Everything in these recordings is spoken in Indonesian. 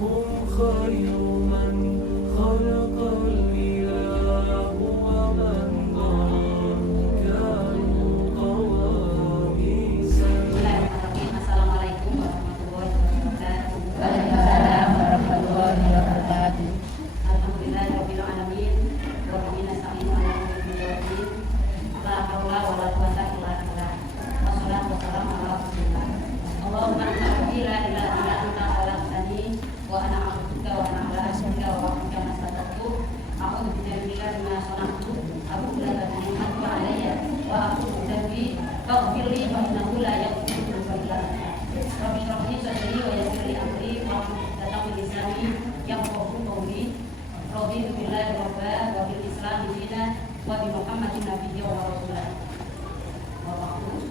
هم خير من خلق الإله ومن ضرب كانوا قواميسا. Assalamualaikum warahmatullahi wabarakatuh. Waalaikumsalam warahmatullahi wabarakatuh. Alhamdulillahirabbil alamin. Wa bihi nasta'in 'ala umuri din. La haula wala quwwata illa billah. Wassalatu wassalamu ala rasulillah. Allahumma la ilaha illa anta khalaqtani wa ana 'abduka wa ana 'ala ahdika wa wa'dika mastata'tu. A'udzu bika mimma sana'tu. A'udzu bika min alayya wa a'udzu bika faghfir li fa innahu la yaghfiru dhunuba illa anta. Rabbi shrah li sadri wa yassir li amri wa hlul 'uqdatam min lisani yafqahu qawli. Raditu billahi rabban wa bil islam dinan wa bi Muhammadin nabiyyan wa rasulah. Wa ba'du.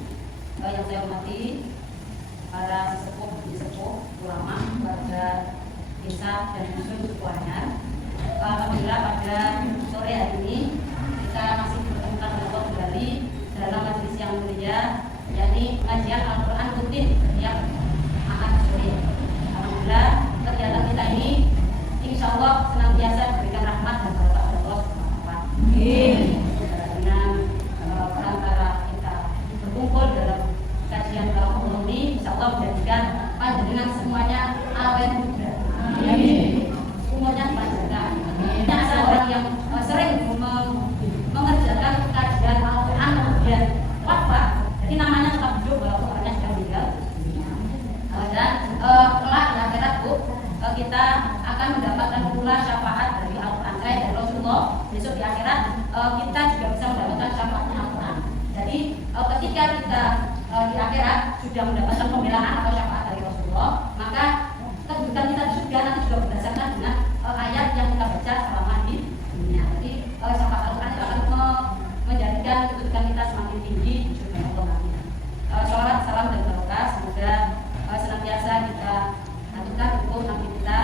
Yang saya hormati para sesepuh, ulama, warga desa dan dusun Sukoanyar. Alhamdulillah pada sore hari ini kita masih bertemu dengan kembali dalam majelis yang mulia, yakni pengajian Al-Quran rutin setiap Ahad sore. Alhamdulillah kegiatan kita ini insya Allah senantiasa diberikan rahmat dan berkah dari Allah Subhanahu wa Ta'ala. Dengan perantara kita berkumpul dalam kajian kaum umum ini, insya Allah menjadikan panjenengan semuanya awet muda. Umurnya panjang. Ini ada orang yang sering mengerjakan kajian Al-Quran kemudian wafat, jadi namanya tetap hidup walaupun orangnya sudah meninggal. Dan kelak di akhirat kita akan mendapatkan pula syafaat dari Al-Quran dari Rasulullah. Besok di akhirat kita juga bisa mendapatkan syafaatnya Al-Quran. Jadi ketika kita di akhirat sudah mendapatkan pembelaan atau syafaat dari Rasulullah, maka kedudukan kita di surga nanti juga berdasarkan dengan ayat yang kita baca selama di dunia. Jadi syafaat Al-Quran itu akan menjadikan kedudukan kita semakin tinggi di surga Allah. Sholawat, salam dan barokah semoga senantiasa kita aturkan hukum Nabi kita,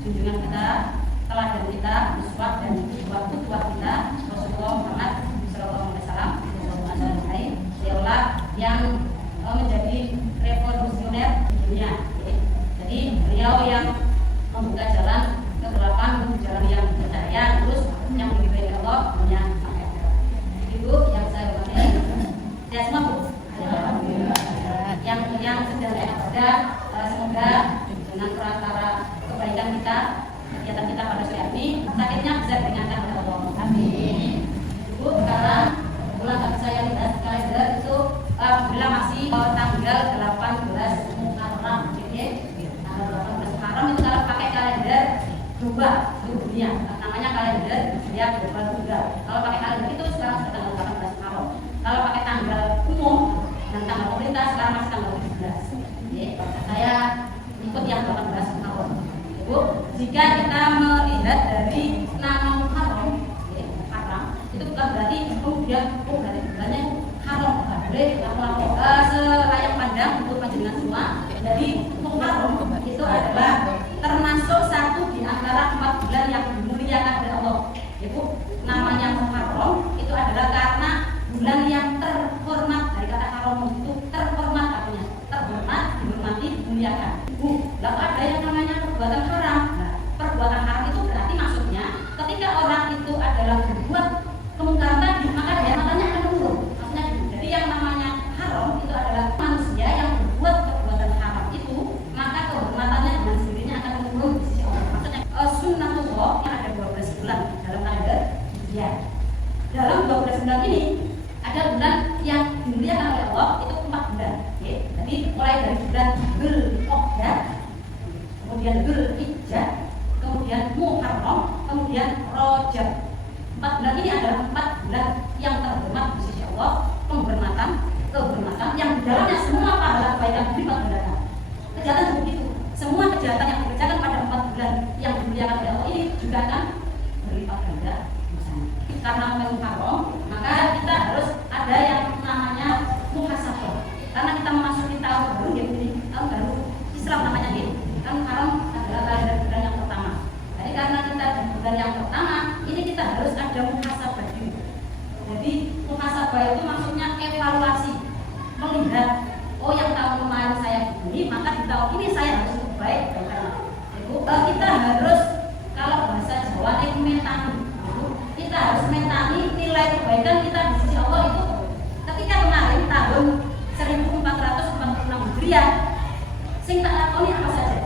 junjungan kita, teladan kita, uswah dan qudwah kita Rasulullah Muhammad sallallahu alaihi wasallam. Dialah yang menjadi revolusioner di dunia. Jadi beliau yang membuka jalan kegelapan menuju jalan yang bercahaya, terus yang diridhoi Allah punya sampai akhirat. Ibu yang saya hormati, saya semua Bu. Yang sedang ada, semoga dengan perantara kebaikan kita, kegiatan kita pada sore ini, sakitnya bisa diringankan oleh Allah. Amin. Ibu, sekarang bulan kami saya lihat kalender itu alhamdulillah masih tanggal 18 Muharram. Tanggal 18 Muharram itu kalau pakai kalender dua seluruh dunia, namanya kalender Hijriah global tunggal. Kalau pakai kalender itu sekarang sudah tanggal 18 Muharram. Kalau pakai tanggal umum dan tanggal pemerintah sekarang masih tanggal 17. Saya ikut yang 18 Muharram. Ibu, jika kita melihat dari nama Muharram, haram, itu bukan berarti kemudian dari bulannya haram, boleh selayak pandang untuk panjenengan semua. Jadi Muharram itu adalah termasuk satu di antara 4 bulan yang dimuliakan oleh Allah. Ibu, namanya Muharram itu adalah karena bulan yang terhormat. Dari kata haram itu terhormat, artinya terhormat, dihormati, dimuliakan. Lalu ada yang namanya perbuatan haram. Nah, perbuatan haram itu berarti maksudnya ketika orang itu adalah berbuat kemungkaran tadi, maka daya matanya akan menurun. Maksudnya gitu. Jadi yang namanya haram itu adalah manusia yang berbuat perbuatan haram itu, maka kehormatannya dengan sendirinya akan menurun di sisi Allah. Maksudnya sunnatullah yang ada 12 bulan dalam kalender ya. Dalam 12 bulan ini ada bulan yang dimuliakan oleh Allah itu 4 bulan. Ya. Jadi mulai dari bulan Dzulqa'dah, kemudian Dzulhijjah, kemudian Muharram, kemudian Rajab. 4 bulan ini adalah 4 bulan yang terhormat di sisi Allah, kehormatan yang di dalamnya semua pahala kebaikan di 4 bulan. Kejahatan juga begitu. Semua kejahatan yang dikerjakan pada 4 bulan yang dimuliakan oleh Allah ini juga akan berlipat ganda dosanya. Karena Muharram, maka kita harus ada yang namanya muhasabah. Karena kita memasuki tahun baru, ya, tahun baru Islam namanya ini. Tahun Muharram adalah kalender bulan yang pertama. Jadi karena kita di bulan yang pertama, ini kita harus ada muhasabah diri. Jadi muhasabah itu maksudnya evaluasi, melihat, oh yang tahun kemarin saya begini, maka di tahun ini saya harus lebih baik. Ibu, kita harus, kalau bahasa Jawa itu mentani, kita harus mentani nilai kebaikan kita di sisi Allah itu. Ketika kemarin tahun 1446 Hijriah, sing tak lakoni apa saja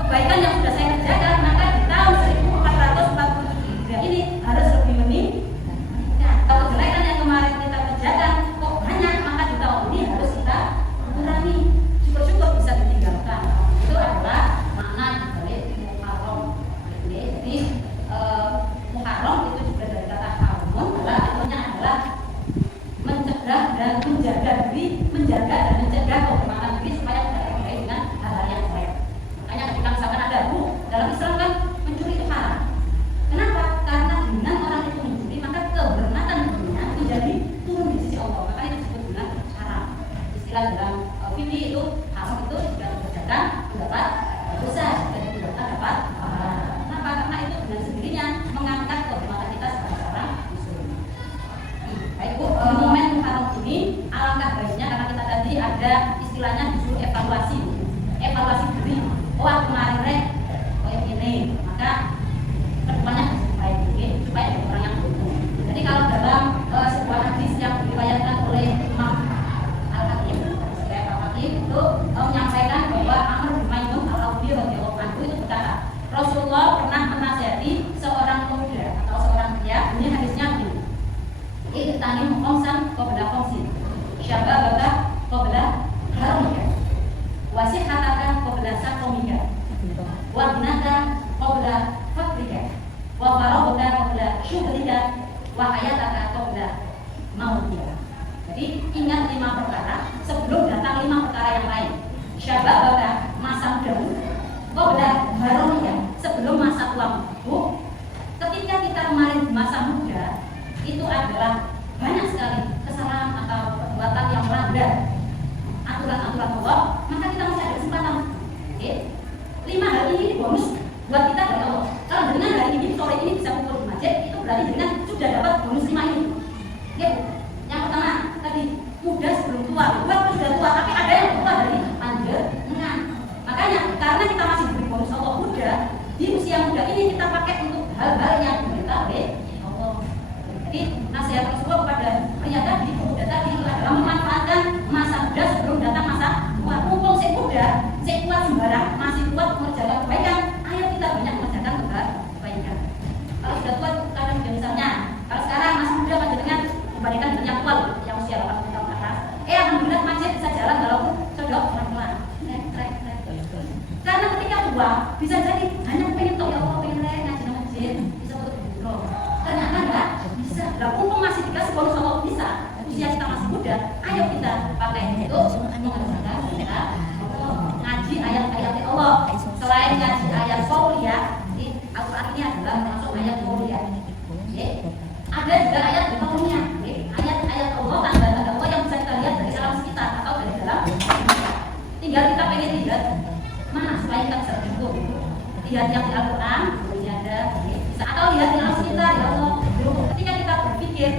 kebaikan yang sudah saya kerjakan, maka di tahun 1447 Hijriah ini harus lebih meningkat. Kalau kebaikan yang kemarin kita kerjakan kok banyak, maka di tahun ini harus kita kurangi. Syukur-syukur bisa ditinggalkan. Itu adalah makna dari Muharram. Jadi Muharram itu juga dari kata harum, artinya adalah mencegah dan menjaga diri, menjaga dan mencegah kehormatan diri supaya tidak terkait dengan hal-hal yang baik. Makanya ketika misalkan ada dalam Islam kan mencuri itu haram. Kenapa? Karena dengan orang itu mencuri maka kehormatan dirinya menjadi turun di sisi Allah. Maka itu disebut dengan haram. Istilah dalam fikih itu haram itu jika dikerjakan mendapat dosa, jika dikerjakan dapat pahala. Kenapa? Karena itu dengan sendirinya mengangkat kehormatan kita sebagai orang muslim. Baik Bu, momen Muharram ini alangkah baiknya karena kita tadi ada istilahnya disuruh evaluasi diri. Oh kemarin kayak gini, maka kedepannya harus baik ini supaya jadi orang yang beruntung. Jadi kalau dalam sebuah hadis yang diriwayatkan oleh Imam Al-Hakim, itu menyampaikan bahwa Amr bin Maimun Al-Audi radhiyallahu anhu itu berkata, Rasulullah pernah menasihati seorang pemuda atau seorang pria. Ini hadisnya begini. Iqtanim khamsan qabla khamsin. Syababaka qabla haramika. Wasihhataka qabla saqamika. Wa ghinaka qabla fakrika. Wa faraghaka qabla syughlika. Wa hayataka qabla mautika. Jadi ingat 5 perkara sebelum datang 5 perkara yang lain. Syababaka, masa mudamu. Qabla haramika, sebelum masa tuamu. Ketika kita kemarin di masa muda, itu adalah banyak sekali kesalahan atau perbuatan yang melanggar aturan-aturan Allah, maka kita masih ada kesempatan. Oke? 5 hari ini bonus buat kita dari Allah. Kalau dengan hari ini sore ini bisa kumpul di masjid, itu berarti dengan sudah dapat bonus 5 ini. Oke? Yang pertama tadi muda sebelum tua. Buat sudah tua, tapi ada yang tua dari panjenengan. Makanya karena kita masih diberi bonus Allah muda, di usia muda ini kita pakai untuk hal-hal yang diperintah oleh Allah. Jadi nasihat Rasulullah kepada pria tadi, pemuda tadi adalah memanfaatkan masa muda sebelum datang masa tua. Mumpung si muda, si kuat sembarang, masih kuat mengerjakan kebaikan, ayo kita banyak mengerjakan kebaikan. Kalau sudah tua, kadang misalnya, kalau sekarang masih muda panjenengan dibandingkan dengan yang tua, yang usia 80 tahun ke atas, alhamdulillah masih bisa jalan walaupun sudah pelan-pelan. Karena ketika tua, bisa jadi hanya pengen tahu ya Allah, pengen ngaji nama masjid, bisa untuk biro. Ternyata enggak bisa. Lah mumpung masih dikasih bonus Allah bisa, usia kita masih muda, ayo kita pakai itu mengerjakan kita ngaji ayat-ayat Allah. Selain ngaji ayat qauliyah, di Al-Qur'an ini adalah termasuk ayat qauliyah. Ada juga ayat qauliyah, ayat-ayat Allah, tanda-tanda Allah yang bisa kita lihat dari alam sekitar atau dari dalam. Tinggal kita pengen lihat mana supaya kita bisa bersyukur. Lihat yang di Al-Quran, boleh ada, bisa atau lihat di alam sekitar, ya Allah. Ketika kita berpikir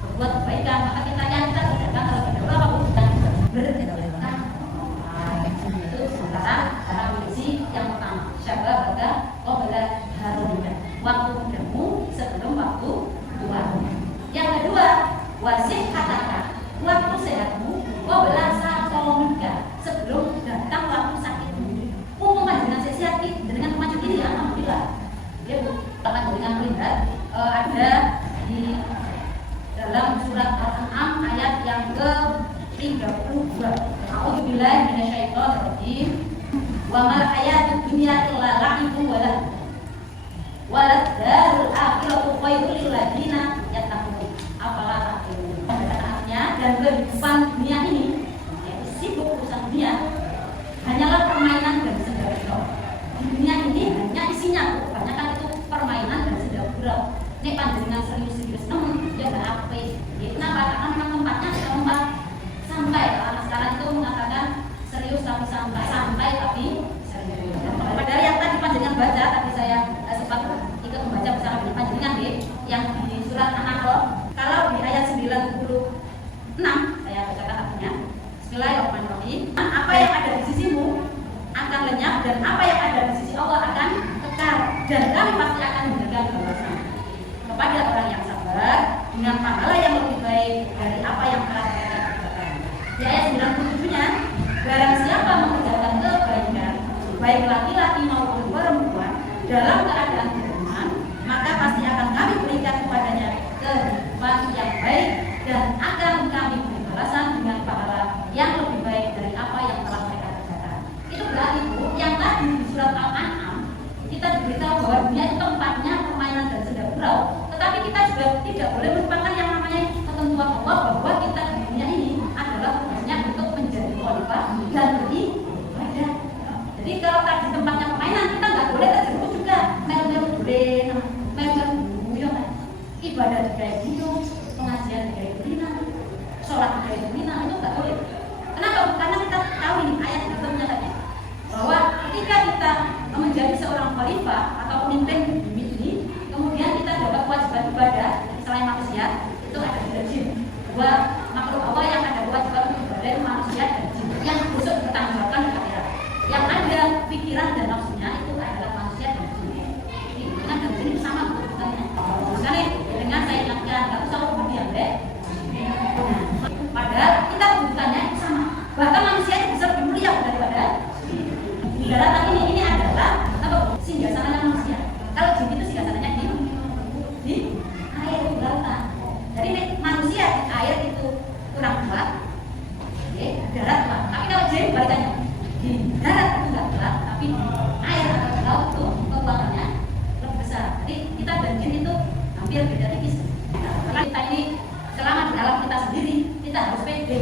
berbuat kebaikan, maka kita yang kita kerjakan kalau kita apa pun berkah. Itu sementara dalam kondisi yang pertama, syababaka qabla harumika. Waktu mudamu sebelum waktu tuamu. Yang kedua, wasihhataka, waktu sehatmu qabla saqamika, sebelum datang waktu sakitmu. Mumpung dengan sehat dengan maju ini ya, alhamdulillah. Ya Bu, akan dengan melihat ada di dalam surat Al-An'am ayat yang ke-32. A'udzubillahi minasyaitonirrajim. Wa mal hayatud dunya illa la'ibun wa lahu. Walad darul akhiratu khairul lil ladzina yattaqun. Apalah taqilun. Artinya dan kehidupan dunia ini yaitu sibuk urusan dunia hanyalah permainan dan senda-gurau. Di dunia ini hanya isinya kebanyakan itu permainan dan senda-gurau. Nek panjenengan serius-serius nemen ya gak apa. Kenapa? Karena memang tempatnya tempat santai. Kalau sekarang itu mengatakan serius tapi santai tapi serius. Dari yang tadi panjenengan baca, tadi saya sempat ikut membaca bersama dengan panjenengan yang di surat An-Nahl. Kalau di ayat 96 saya bacakan artinya. Bismillahirrahmanirrahim. Apa yang ada di sisimu dan kami pasti akan memberikan balasan kepada orang yang sabar dengan pahala yang lebih baik dari apa yang telah mereka kerjakan. Di ayat 97-nya, barang siapa mengerjakan kebaikan, baik laki-laki maupun perempuan, dalam keadaan beriman, maka pasti akan kami berikan kepadanya kehidupan yang baik dan akan kami beri balasan dengan pahala yang lebih baik dari apa yang telah mereka kerjakan. Itu berarti Bu, yang tadi di surat Al-An'am kita diberitahu bahwa dunia itu tempatnya permainan dan senda gurau, tetapi kita juga tidak boleh melupakan yang namanya ketentuan Allah bahwa kita di dunia ini adalah tugasnya untuk menjadi khalifah dan beribadah. Jadi kalau tadi tempatnya permainan, kita nggak boleh terjerumus juga melu-melu dulen, melu-melu guyon, ibadah di kayak gitu, pengajian di kayak gini, sholat di kayak gini, itu nggak boleh. Kenapa? Karena kita tahu ini ayat ketentuannya tadi bahwa ketika kita menjadi seorang khalifah atau pemimpin di bumi ini, kemudian kita dapat kewajiban ibadah selain manusia, itu ada tiga jin, dua makhluk Allah yang ada kewajiban ibadah manusia dan jin yang besok dipertanggungjawabkan di akhirat. Yang ada pikiran dan nafsunya itu adalah manusia dan jin. Jadi pikiran dan jin itu sama bentuknya. Misalnya dengan saya ingatkan, nggak usah kemudian deh. Padahal kita kebutuhannya sama. Bahkan manusia itu bisa lebih mulia daripada di daratan ini adalah apa? Singgasananya manusia. Kalau jin itu singgasananya di air di lautan. Jadi manusia di air itu kurang kuat, darat kuat. Tapi kalau jin balikannya di darat itu nggak kuat, tapi air atau di laut itu kekuatannya lebih besar. Jadi kita dan jin itu hampir beda tipis. Karena kita ini selama di alam kita sendiri, kita harus pede.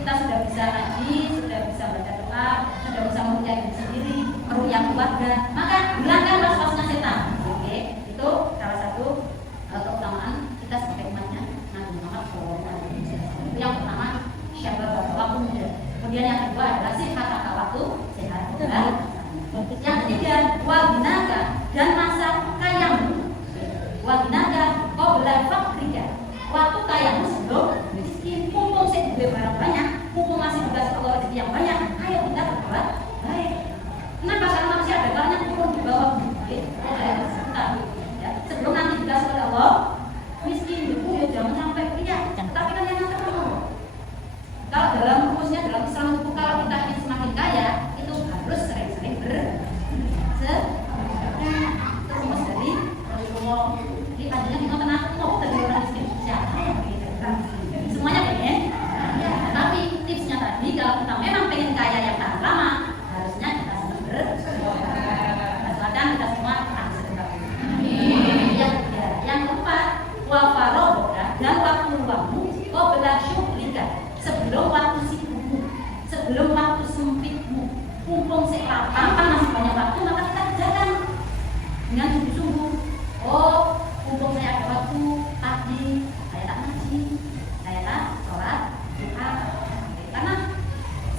Kita sudah bisa ngaji, sudah bisa baca doa, sudah bisa meruqyah diri sendiri, meruqyah keluarga. Maka hilangkan was-wasnya setan. Itu salah satu keutamaan kita sebagai umatnya Nabi Muhammad SAW. Itu yang pertama, syabab waktu muda. Kemudian yang kedua adalah sifat kata waktu sehat. Yang ketiga, wabinaga dan masa kayamu. Wabinaga qabla fakrika. Waktu kayamu sebelum miskin, mumpung saya duwe barang banyak, mumpung masih dikasih Allah rezeki yang banyak, ayo kita berbuat baik. Kenapa? Karena manusia ada kalanya turun di bawah bukit, ya, sebelum nanti dikasih oleh Allah miskin, ya jangan sampai iya. Tapi kan yang terlalu. Kalau dalam rumusnya dalam Islam itu kalau kita ingin semakin kaya, itu harus sering-sering bersedekah. Itu rumus dari Rasulullah. Jadi tadinya kita tenang, mau dari orang miskin. Semuanya pengen, ya, tapi tipsnya tadi kalau kita memang pengen kaya yang tahan lama, harusnya kita senang bersedekah. Asalkan kita semua tahan sedekah. Yang keempat, wafaroda dan waktu luangmu, qabla syughlika, sebelum waktu sibukmu, sebelum waktu sempitmu, mumpung sekarang masih banyak waktu, maka kita kerjakan dengan sungguh-sungguh. Oh, mumpung saya ada waktu pagi, saya tak ngaji, saya tak sholat, doa. Karena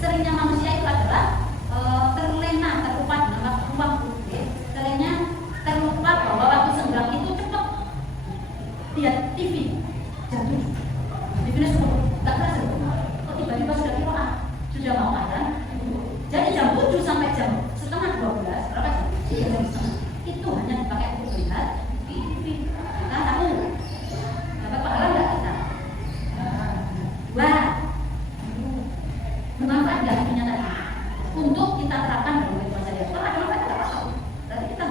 seringnya manusia itu adalah terlena, terlupa dengan waktu luang. Seringnya terlupa bahwa waktu senggang itu cepat. Lihat TV, jatuh. TV-nya tak kerasa. Kok tiba-tiba sudah kiroah, sudah mau azan. Jadi jam 7 sampai jam setengah 12, berapa jam? Jam setengah. Itu hanya dipakai untuk melihat TV. Kita tahu dapat pahala nggak kita? Wah, bermanfaat nggak TV-nya tadi? Untuk kita terapkan dalam kehidupan sehari-hari. Kalau ada manfaat kita tahu. Berarti kita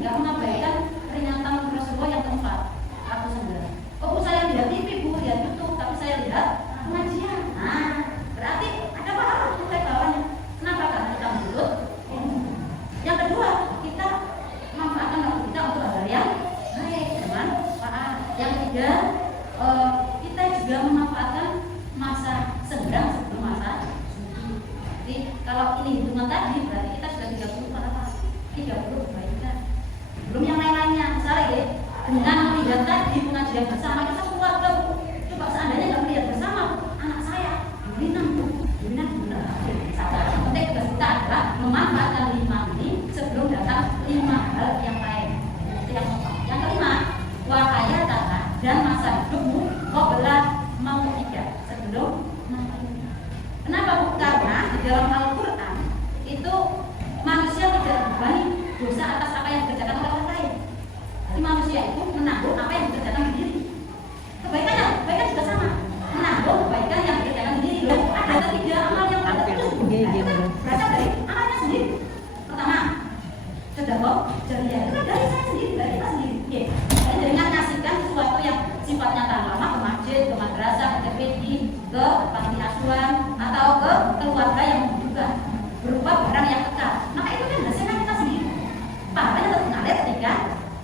nggak mengabaikan peringatan Rasulullah yang keempat. Aku sendiri. Oh, saya lihat TV, Bu, lihat YouTube, tapi saya lihat pengajian. Nah, berarti ada pahala untuk saya bawanya. Kenapa? Karena kita mulut. Yang kedua, kita manfaatkan waktu kita untuk hal yang baik, bermanfaat. Yang ketiga, kita juga memanfaatkan masa senggang sebelum masa sunyi. Jadi kalau ini hitungan tadi berarti kita sudah 30 pahala, 30 kebaikan. Belum yang lain-lainnya. Misalnya ya, dengan melihat tadi pengajian bersama kita keluarga, coba seandainya nggak melihat bersama, anak saya diminang benar. Yang penting tugas kita adalah memanfaatkan 5 ini sebelum datang 5 hal yang lain. Itu yang keempat. Yang kelima, wahaya tata dan masa hidupmu qabla mautika, sebelum mati. Kenapa? Karena di dalam Al-Quran itu manusia tidak dibebani dosa atas apa yang dikerjakan oleh orang lain. Jadi manusia itu menanggung apa yang dikerjakan sendiri. Kebaikan juga sama, menanggung kebaikan yang dikerjakan sendiri. Loh, ada ketiga amal yang padat itu berasal dari amalnya sendiri. Pertama, sedekah jariyah itu dari saya sendiri, dari kita sendiri. Jadi dengan ngasihkan sesuatu yang sifatnya tanpa ke masjid, ke madrasah, ke TPD, ke panti asuhan atau ke keluarga yang membutuhkan berupa barang yang kekal. Maka itu kan hasilnya kita sendiri. Pahalanya tetap mengalir ketika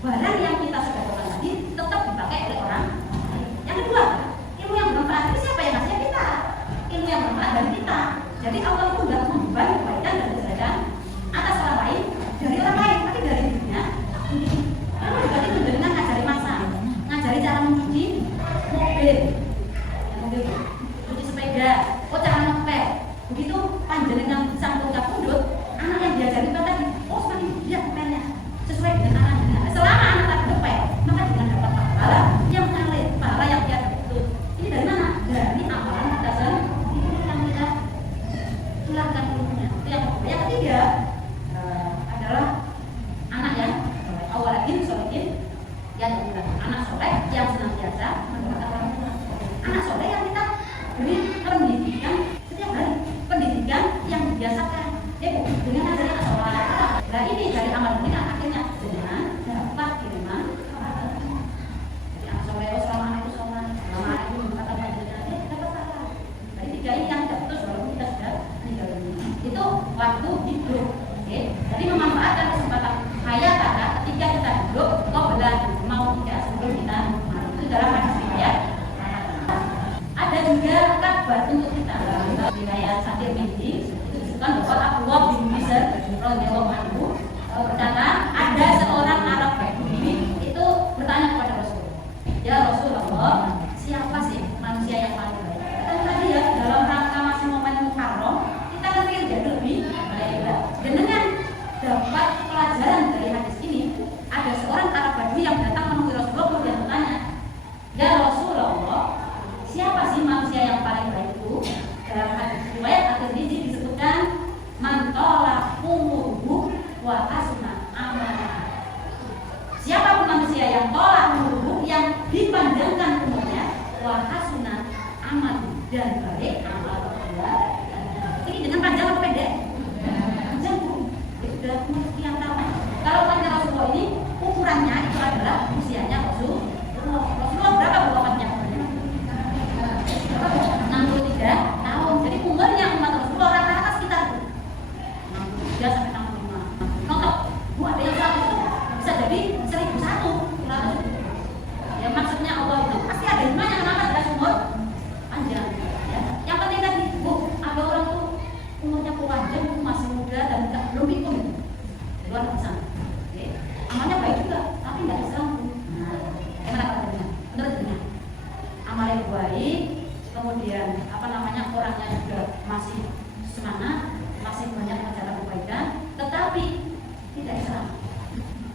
barang yang kita sedekahkan tadi tetap dipakai oleh orang lain. Yang kedua, ilmu yang bermanfaat itu siapa yang ngasih? Kita. Ilmu yang bermanfaat dari kita. Jadi Allah itu nggak membebani kebaikan dan kesadaran atas orang lain dari orang lain, tapi dari dirinya sendiri. Lalu juga itu dengan ngajari masa, ngajari cara mencuci mobil, cuci sepeda, cara ngepel. Begitu panjenengan sang bocah pundut, anak yang diajari itu tadi, semakin dia ngepelnya sesuai dengan anaknya. Selama anak tadi ngepel, maka dengan dapat pahala yang mengalir, pahala yang dia dapat. Ini dari mana? Dari amalan kita sendiri yang kita tularkan ilmunya. Itu yang ketiga adalah anak yang awalin solihin yang anak soleh yang senantiasa mendoakan orang tua. Anak soleh yang kita beri pendidikan setiap hari, pendidikan yang dibiasakan. Dengan ajaran sholat. Nah ini dari amal ini akhirnya dengan dapat kiriman. Jadi anak soleh selama anak itu sholat, selama anak itu mengatakan panjenengan dapat pahala. Dari tiga ini yang terputus walaupun kita sudah meninggal dunia. Itu waktu hidup. Jadi memanfaatkan kesempatan hayat kata ketika kita hidup, belah mau tidak sebelum kita mati. Itu dalam hadis riwayat. Ada juga kabar untuk kita wilayah Sadir Mindi itu disebutkan bahwa Abdullah bin Bisr radhiyallahu anhu berkata ada seorang Arab Badui itu bertanya kepada Rasulullah, ya Rasulullah, siapa sih manusia yang paling baik? Kan tadi ya dalam rangka masih momen Muharram kita kan ingin jadi lebih baik. Dan dengan dapat pelajaran dari hadis ini, ada seorang Arab Badui yang datang menemui Rasulullah kemudian bertanya, ya Rasulullah, siapa sih manusia yang paling baik itu? Dalam hadis riwayat At-Tirmidzi disebutkan man qala umuruhu wa hasuna amaluhu. Siapapun manusia yang qala umuruhu, yang dipandangkan umurnya, wa hasuna amaluhu, dan baik amal dia. Ini dengan panjang atau pendek? Panjang Bu. Itu sudah umur sekian tahun. Kalau tanya Rasulullah ini ukurannya itu adalah usianya Rasulullah. Rasulullah berapa wafatnya? 63 tahun. Jadi umurnya umat Rasulullah rata-rata sekitar 63 sampai 65. Contoh, Bu ada yang 100 itu bisa jadi 1001. Ya maksudnya Allah itu pasti ada hikmahnya kenapa jelas umur panjang. Ya. Yang penting tadi, Bu, ada orang tuh umurnya panjang, masih muda dan belum pikun. Luar biasa. Oke. Amalnya baik juga, tapi nggak Islam. Nah, gimana katanya? Menurut dunia, amalnya baik. Kemudian orangnya juga masih semangat, masih banyak acara kebaikan, tetapi tidak Islam.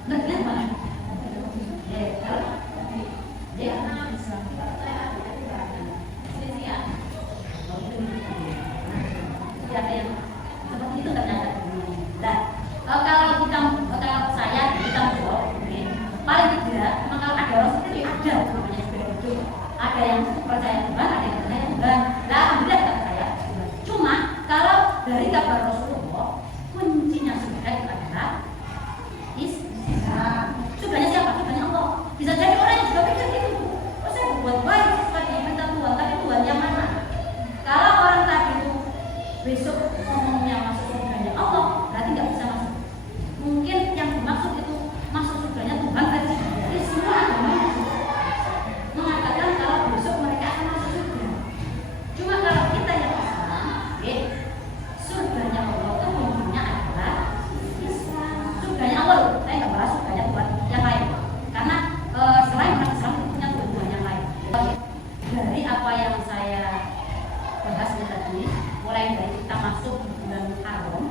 Benar mana? Siapa yang seperti itu ternyata. Nah, kalau saya jawab, paling tidak, memang kalau ada orang seperti itu ada namanya seperti itu. Ada yang percaya Tuhan, ada yang percaya Tuhan. Nah, alhamdulillah kata saya. Cuma kalau dari kabar Rasulullah, kuncinya sudah itu adalah Islam. Sudahnya siapa? Sudahnya Allah. Bisa jadi orang yang sudah pikir gitu. Oh, saya berbuat baik seperti minta Tuhan, tapi Tuhan yang mana? Kalau orang tadi itu besok ngomongnya masuk surganya Allah, berarti nggak bisa masuk. Mungkin yang dimaksud itu masuk surganya Tuhan versi dari semua agama mengatakan kalau besok mereka akan masuk surga. Cuma kalau kita yang Islam, surganya Allah itu kuncinya adalah Islam. Surganya Allah, saya nggak bahas surganya Tuhan yang lain, karena selain orang Islam itu punya Tuhan yang lain. Dari apa yang saya bahas tadi, mulai dari kita masuk bulan Haram,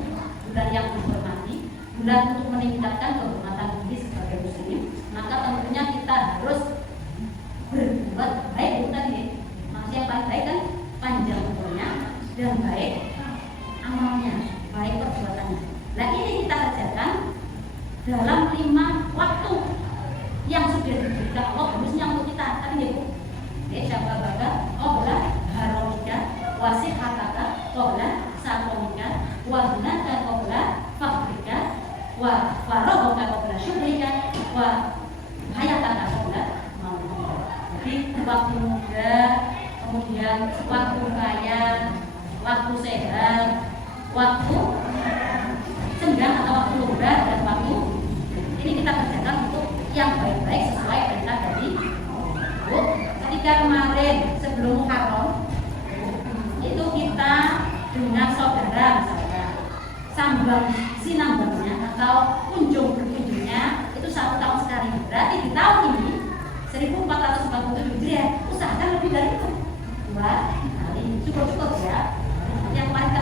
bulan yang dihormati, bulan untuk meningkatkan kehormatan diri sebagai muslim, maka tentunya kita harus berbuat baik. Itu tadi manusia yang paling baik kan panjang umurnya dan baik amalnya, baik perbuatannya. Nah ini kita kerjakan dalam 5 waktu yang sudah diberikan Allah bonusnya untuk kita. Tapi ya Bu, siapa baga qabla haromika wasihataka qabla sakomika wa gunaka qabla fakrika wa farohoka qabla syukrika wa hayataka qabla mautika. Jadi waktu muda, kemudian waktu kaya, waktu sehat, waktu senggang atau waktu longgar, dan waktu ini kita kerjakan untuk yang baik-baik sesuai perintah dari Bu. Ketika kemarin sebelum Muharram itu kita dengan saudara misalnya sambang sinambangnya atau berkunjungnya itu 1 tahun sekali. Berarti di tahun ini 1447 Hijriah usahakan lebih dari itu 2 kali. Cukup ya. Yang paling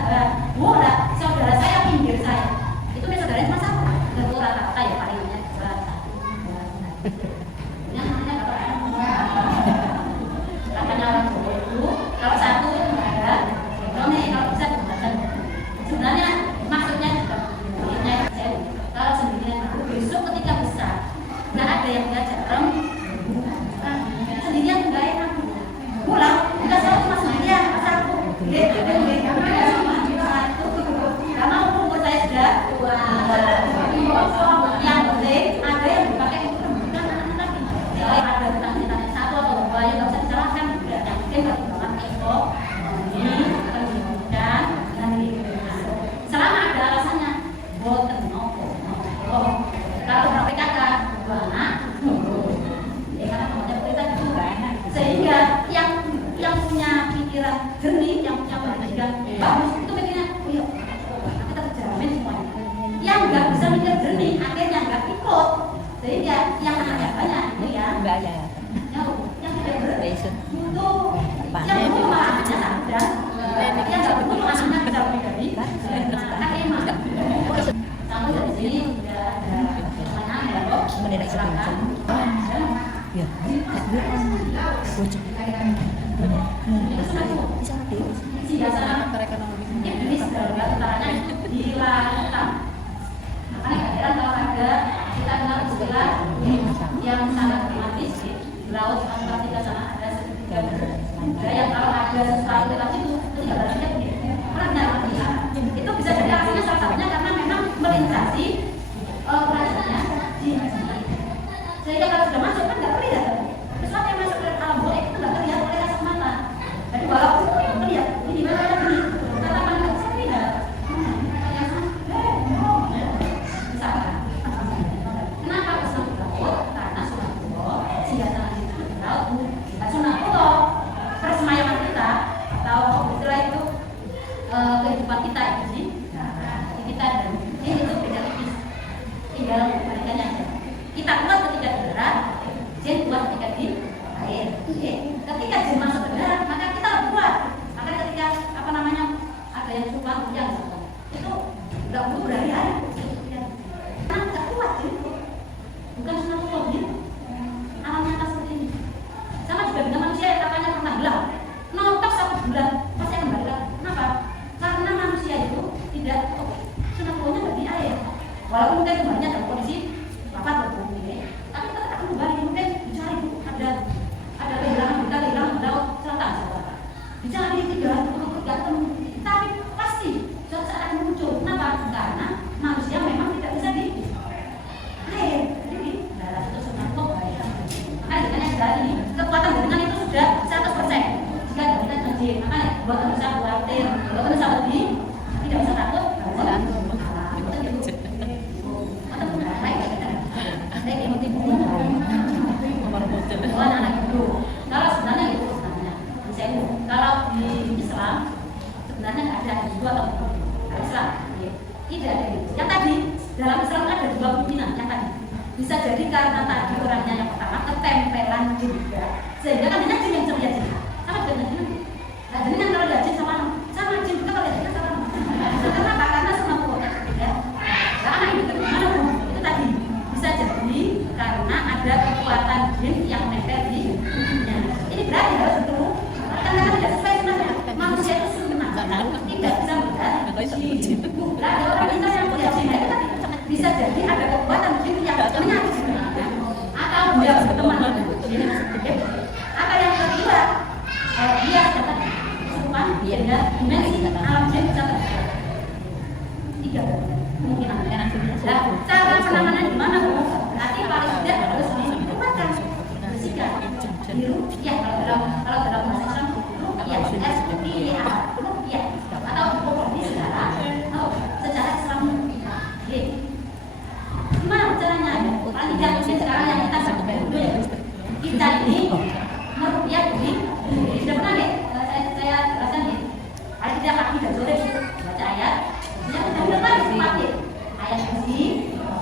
bola saudara saya pinggir saya itu saudaranya cuma 1. Itu rata-rata ya palingnya 1. Yang namanya katanya orang Jawa itu kalau 1 itu nggak ada. Kalau bisa dibaca. Sebenarnya maksudnya juga kalau sendirian aku besok ketika besar nggak ada yang diajak sendirian nggak enak. Pulang nggak selalu cuma sendirian pas aku. Karena umur saya sudah yang penting ada yang dipakai untuk rembukan anak-anak lagi. Kalau ada tentang 1 atau 2 yang nggak bisa disalahkan, tidak yakin kalau dibawa eko ini rembukan dan selama ada alasannya boten nopo. Kalau PKK 2 anak karena kemudian kita itu sehingga yang punya pikiran jernih, yang punya pendidikan bagus itu mikirnya, oh iya, kita terjamin semuanya. Yang nggak bisa mikir jernih, akhirnya nggak ikut, sehingga yang anaknya banyak itu ya. Yang tidak berani butuh, yang butuh malah anaknya sadar, yang nggak butuh anaknya bisa lebih dari kakeknya. Kamu dari sini sudah ada pertanyaan ya kok? Silakan. Ya, Iblis antaranya di lautan. Makanya kalian kalau ada kita kenal istilah yang sangat dramatis di laut Antartika sana ada segitiga berada. Yang kalau ada sesuatu lewat itu tidak berarti pernah itu bisa jadi artinya salah satunya karena memang melintasi pelajarannya di sehingga kalau sudah masuk kan nggak terlihat. Sesuatu yang masuk ke alam goib itu nggak terlihat oleh kasat mata. Jadi walaupun terlihat ini mana ini tatapan nggak bisa terlihat. Misalkan, kenapa pesan laut? Karena sunatullah senjata di laut. Sunatullah persemayaman kita atau istilah itu kehidupan kita ini kita dan ini itu beda tipis. Tinggal kebalikannya aja. Kita kuat ketika di darat, jin kuat ketika di air. Ketika jin masuk ke darat, maka kita lebih kuat. Maka ketika ada yang suka hujan, itu nggak butuh berhari-hari. Karena nggak kuat jin, bukan sunatullah jin. Alam nyata seperti ini. Sama juga dengan manusia yang katanya pernah hilang, nontok 1 bulan, pasti akan balik lagi. Kenapa? Karena manusia itu tidak sunatullahnya nggak di air. Walaupun mungkin kembalinya dalam kondisi apa berbunyi, tapi tetap akan kembali. Mungkin dicari ada kehilangan di laut selatan, dicari 3 ketemu, tapi pasti suatu saat akan muncul. Kenapa? Karena manusia memang tidak bisa di air. Jadi darat itu sunatullah bahaya. Makanya ditanya dari ini kekuatan jaringan itu sudah 100%. Jika jaringan jin, makanya buatan bisa khawatir, buatan bisa lebih, tidak bisa takut. Kalau sebenarnya itu kalau di Islam sebenarnya nggak ada dua atau Islam tidak ada itu. Yang tadi dalam Islam ada 2 kemungkinan. Yang tadi bisa jadi karena tadi orangnya yang pertama ketempelan jin juga, sehingga kan jin yang ceria jin sama dengan jin. Nah, jadi kan kalau jin sama jin juga kalau jin sama. Kenapa? Karena semua pokoknya berbeda. Karena itu gimana Bu? Itu tadi bisa jadi karena ada kekuatan jin yang nempel di tubuhnya. Ini berarti harus ketemu karena tidak sesuai sebenarnya. Manusia itu sebenarnya tidak bisa melihat jin. Ada orang kita yang punya jin itu tadi bisa jadi ada kekuatan menyakiti sebenarnya, atau dia berteman atau yang kedua dia dapat kesurupan dia dimensi alam jin bisa terjadi. 3 kemungkinan. Nah, cara penanganan gimana Bu? Berarti paling tidak harus dikuatkan, bersihkan, diruqyah kalau dalam bahasa Islam ruqyah, ruqyah atau pokoknya secara Islam. Gimana caranya? Paling tidak mungkin sekarang yang kita sebutkan dulu ya. Kita ini meruqyah ini sudah pernah deh saya jelaskan nih. Ada tidak kaki dan sore baca ayat. Yang depan dipakai ayat kursi,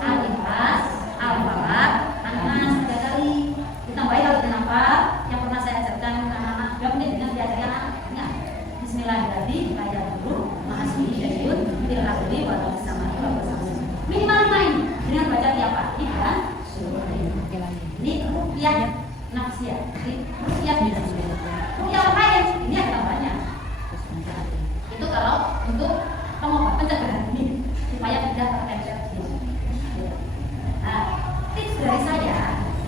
Al-Ikhlas, Al-Falaq, An-Nas 3 kali. Ditambahi kalau kenapa yang pernah saya ajarkan anak-anak juga mungkin dengan diajarkan anak-anaknya. Bismillahirrahmanirrahim. Ayat dulu, Mahasmi Syai'un, Bil-Ardi wa Bis-Sama'i wa Bis-Sama'i. Minimal main dengan baca tiap pagi dan sore. Ini ruqyah nafsiyah. Ruqyah ruqyah lain ini ada banyak. Itu kalau untuk pengobatan pencegahan ini supaya tidak terinfeksi. Nah, tips dari saya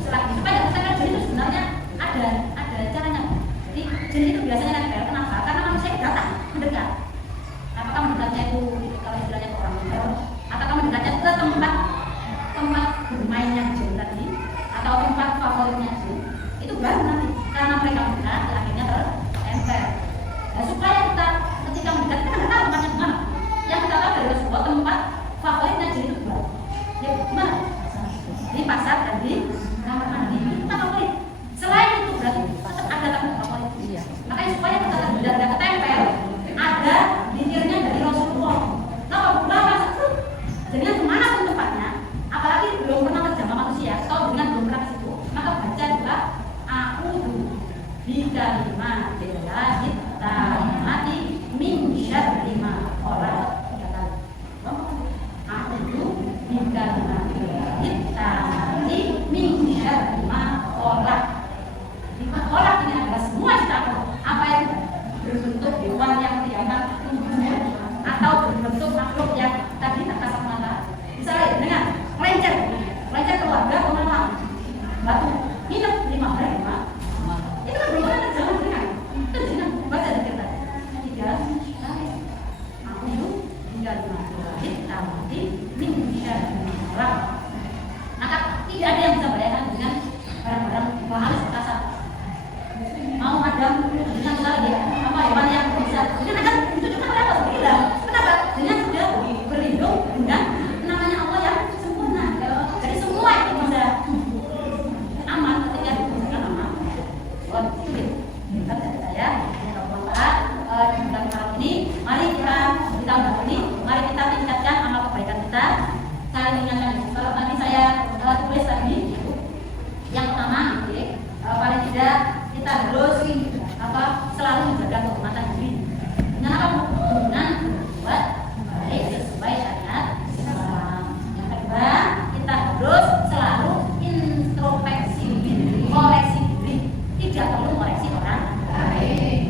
supaya mencegahan jin itu sebenarnya ada caranya. Jadi jin itu biasanya nempel. Kenapa? Karena manusia itu datang mendekat. Apakah mendekatnya itu kalau istilahnya ke orang mental, atau mendekatnya ke tempat bermainnya jin tadi, atau tempat favoritnya jin, itu baru nanti karena mereka mendekat akhirnya terempel. Nah, supaya kita ketika mendekat kita nggak tahu tempatnya di mana. Yang kita tahu dari sebuah tempat favoritnya jin itu baru. Ya gimana? Di pasar dan di kamar mandi itu tempat favorit. Selain itu berarti tetap ada tempat favorit. Makanya supaya kita tidak ketempel, ada dikirnya dari Rasulullah. Kalau ulama itu jadinya kemana pun tempatnya, apalagi belum pernah terjamah manusia, atau dengan belum pernah ke situ, maka baca juga a'udzu bikalimatillahit tammati min syarri ma khalaq. 3 kali. A'udzu bikalimatillahit tammati min syarri ma khalaq. Lima khalaq ini adalah semua ciptaan. Apa yang berbentuk hewan yang kelihatan tubuhnya atau berbentuk makhluk yang tadi tak kasat mata. Misalnya dengan kelencer keluarga pemalang batu hidup 5 hari 5 itu kan belum ada zaman dengan itu dengan baca di kita 3 kali aku itu tinggal 5 kita mati bisa menyerap. Maka tidak ada yang bisa bayangkan dengan barang-barang halus kasar. Mau ada dengan lagi apa hewan yang bisa dengan akan itu juga kenapa berbeda? Kenapa? Dengan sudah berlindung dengan namanya Allah yang sempurna. Jadi semua itu bisa aman ketika digunakan aman. Oh, itu kan saya bermanfaat di bulan malam ini. Mari kita di tahun baru ini, mari kita tingkatkan amal kebaikan kita. Saling mengingatkan. Kalau tadi saya tulis tadi, yang pertama, paling tidak kita harus selalu menjaga kehormatan diri. Dengan apa? Dengan berbuat baik sesuai syariat Islam. Yang kedua, kita harus selalu introspeksi diri, koreksi diri. Tidak perlu koreksi orang lain.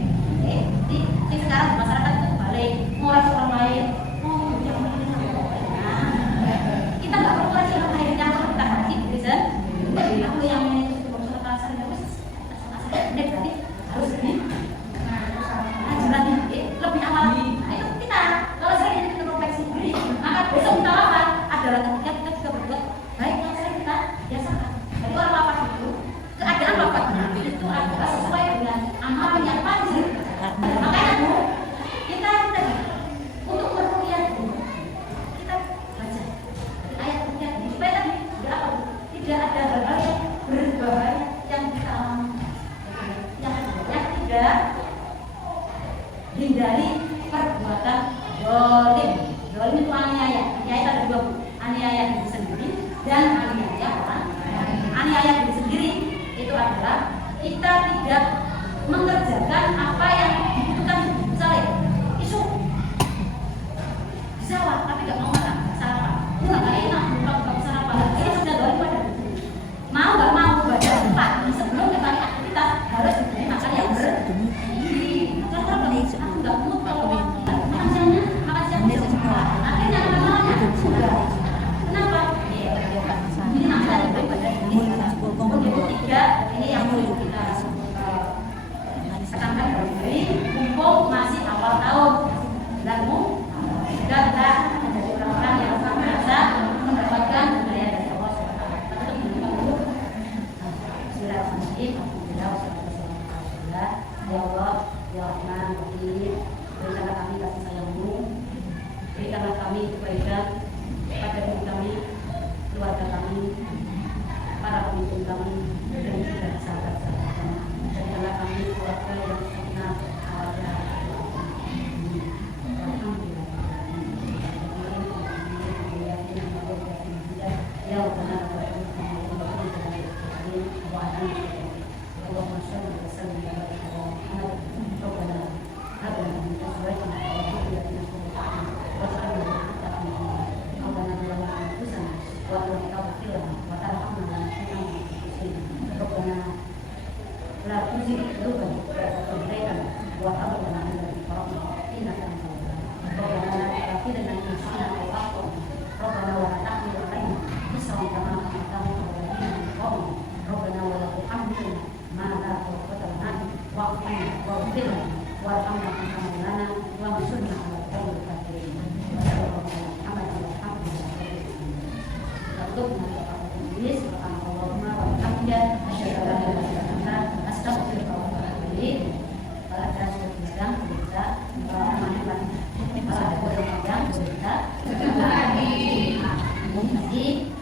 Jadi sekarang di masyarakat itu kembali koreksi orang lain. Yang kita nggak perlu koreksi orang lain, yang perlu kita koreksi diri sendiri. Aku yang ini berarti harus ini lebih awal. Nah, itu kita kalau saya ini introspeksi diri, maka besok kita apa adalah ketika kita juga berbuat baik yang sering kita biasakan. Jadi orang wafat itu keadaan wafatnya itu adalah sesuai dengan amal yang wajib. Makanya Bu, kita tadi untuk meruqyah kita baca ayat ruqyah supaya tadi tidak ada hal-hal yang berbahaya yang kita alami. Yang ketiga, hindari perbuatan zalim. Zalim itu aniaya. Aniaya ada 2, aniaya diri sendiri dan aniaya orang lain. Aniaya diri sendiri itu adalah kita tidak mengerjakan apa yang dibutuhkan Ya Rabbana اللهم صل وسلم وبارك على محمد ربنا هب لنا من ازواجنا وذرياتنا قرة اعين واجعلنا للمتقين ربنا ظلمنا انفسنا وان لم تغفر لنا وترحمنا لنكونن من الخاسرين ربنا لا تزغ قلوبنا بعد إذ هديتنا وهب لنا من لدنك رحمة انك انت الوهاب ربنا لا تؤاخذنا ان نسينا او اخطأنا ربنا ولا تحمل علينا إصرا كما حملته على الذين من قبلنا ربنا ولا تحملنا ما لا طاقة لنا واغفر لنا وارحمنا أنت مولانا وانصرنا على القوم الكافرين وصلى الله على محمد والحمد لله ربنا إبليس سبحانك اللهم وبحمدك أشهد أن لا إله إلا أنت أستغفرك وأتوب إليك. Kalau ada suatu bidang berita, kalau ada yang panjang berita, tadi